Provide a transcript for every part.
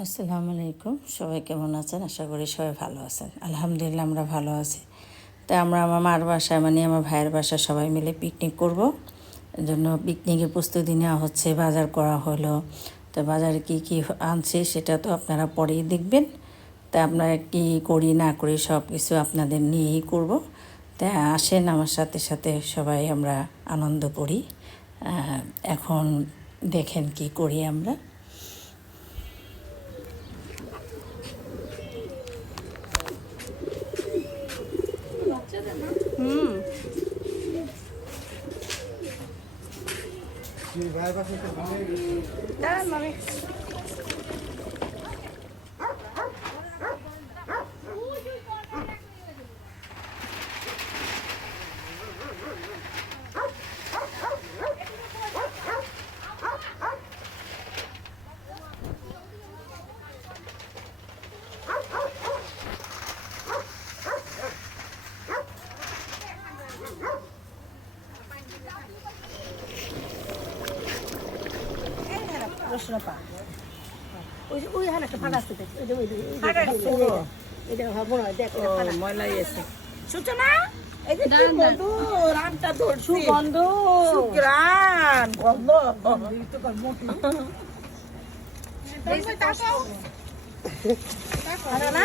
আসসালামু আলাইকুম। সবাই কেমন আছেন? আশা করি সবাই ভালো আছেন। আলহামদুলিল্লাহ, আমরা ভালো আছি। তা আমরা আমার মার বাসায় মানে আমার ভাইয়ের বাসায় সবাই মিলে পিকনিক করব। জন্য পিকনিকের প্রস্তুতি নেওয়া হচ্ছে, বাজার করা হলো। তো বাজারে কি কি আনছে সেটা তো আপনারা পরেই দেখবেন। তা আপনারা কি করি, না করি সব কিছু আপনাদের নিয়েই করব। তা আসেন আমার সাথে সাথে সবাই আমরা আনন্দ করি। এখন দেখেন কি করি আমরা। হুম। দাঁড়ান মামি। পা। ওই যে ওই হান একটা ওই যে ওই যে ওই যে হ্যাঁ, মনে হয় দেখ ওটা আছে। সূচনা এই যে গন্ধ রানটা ধরছি। সুগন্ধ। সুগ্রান গন্ধ ভালো না।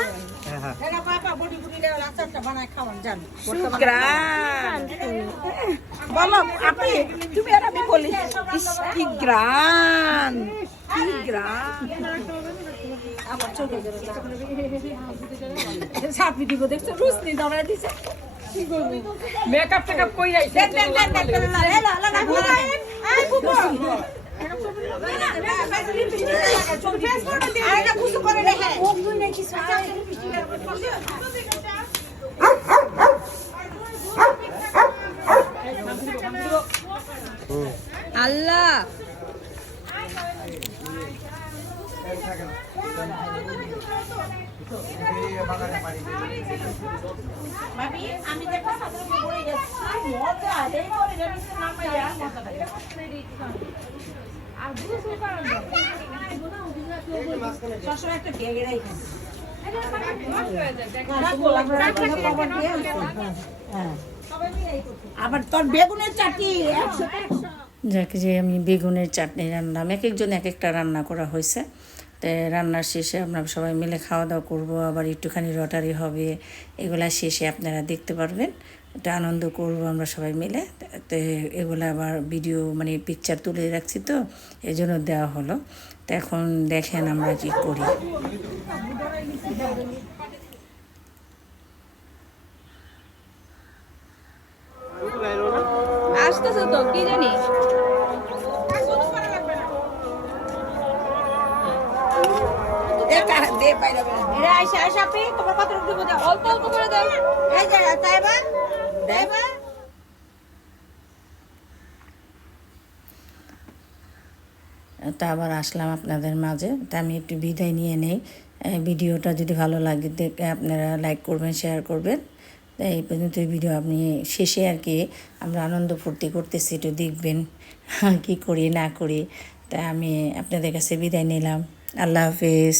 এরা বাবা বডি বডি দেওয়া আচারটা বানায় খাওয়ান জান। সুগ্রান বলো আপনি তুমি আর আমি বলি কি গ্রান দেখছো রুসনি দাঁড়ায় দিছে মেকআপ টেকআপ কই আইছে দেখ সবসময় একটা রাখেন আবার তোর বেগুনের চাটনি যাকে যে আমি বেগুনের চাটনি রান্নাম এক একজন এক একটা রান্না করা হয়েছে। তো রান্নার শেষে আমরা সবাই মিলে খাওয়া দাওয়া করব, আবার একটুখানি রটারি হবে, এগুলা শেষে আপনারা দেখতে পারবেন। এটা আনন্দ করব আমরা সবাই মিলে। তো এগুলো আবার ভিডিও মানে পিকচার তুলে রাখছি তো এই জন্য দেওয়া হলো। তো এখন দেখেন আমরা কি করি। আসতেছে তো, কি জানি আইসা আইসা পে তোমার কত রুটি দাও অল্প অল্প করে দাও। এই যে তাইবা তাইবা তা আবার আসলাম আপনাদের মাঝে। তা আমি একটু বিদায় নিয়ে নেই। ভিডিওটা যদি ভালো লাগে দেখে আপনারা লাইক করবেন শেয়ার করবেন। তা এই পর্যন্ত ভিডিও আপনি শেষে আর কি আমরা আনন্দ ফুর্তি করতেছি একটু দেখবেন কি করি না করি। তা আমি আপনাদের কাছে বিদায় নিলাম। আল্লাহ হাফিজ।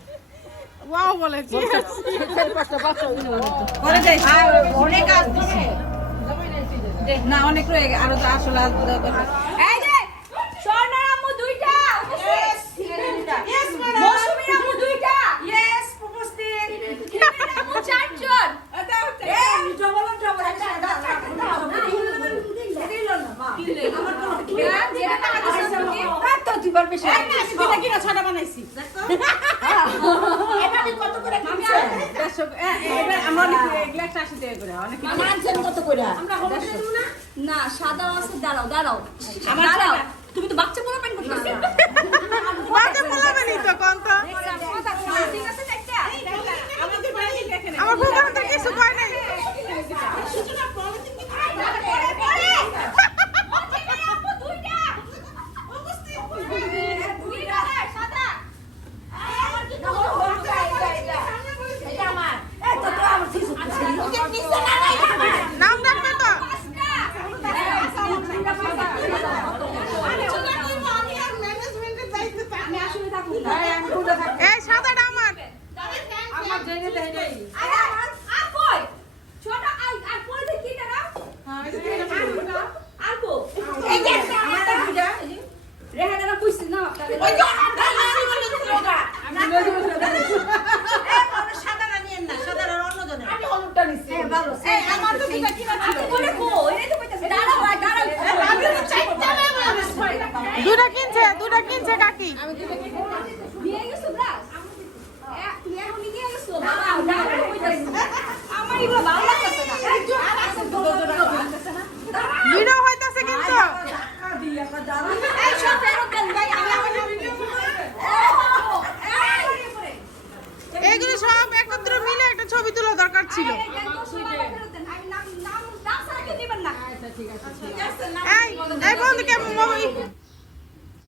ওয়াও ওয়াও বলে অনেক আসছে না অনেক রয়ে আরও তো আসলে এই যে স্বর্ণার আম্মু দুইটা। মৌসুমীর আম্মু দুইটা। ইয়েস উপস্থিত। আম্মু চারজন। ডবল ডবল তো তুই বলবি কিনা ছটা বানাইছি এটা কত করে কিনছে আমরা অনেক গ্লাস আসে করে অনেক মানছেন কত করে আমরা না? সাদা আছে দাঁড়াও দাঁড়াও। দাঁড়াও। তুমি তো বাচ্চা পোলা প্যান্ট করতেছো। বাচ্চা পোলাবেনই তো কোন তো। ঠিক আছে চারটা আমার বউ এখন তো কিছু কয় নাই নাম ডাকবে তো এই সাদাটা আমার দুটা কিনছে দুটা কিনছে কাকি এগুলো ভিডিও হইতাছে কিন্তু সব একত্র মিলে একটা ছবি তোলা দরকার ছিল এই এই বন্ধু কেমন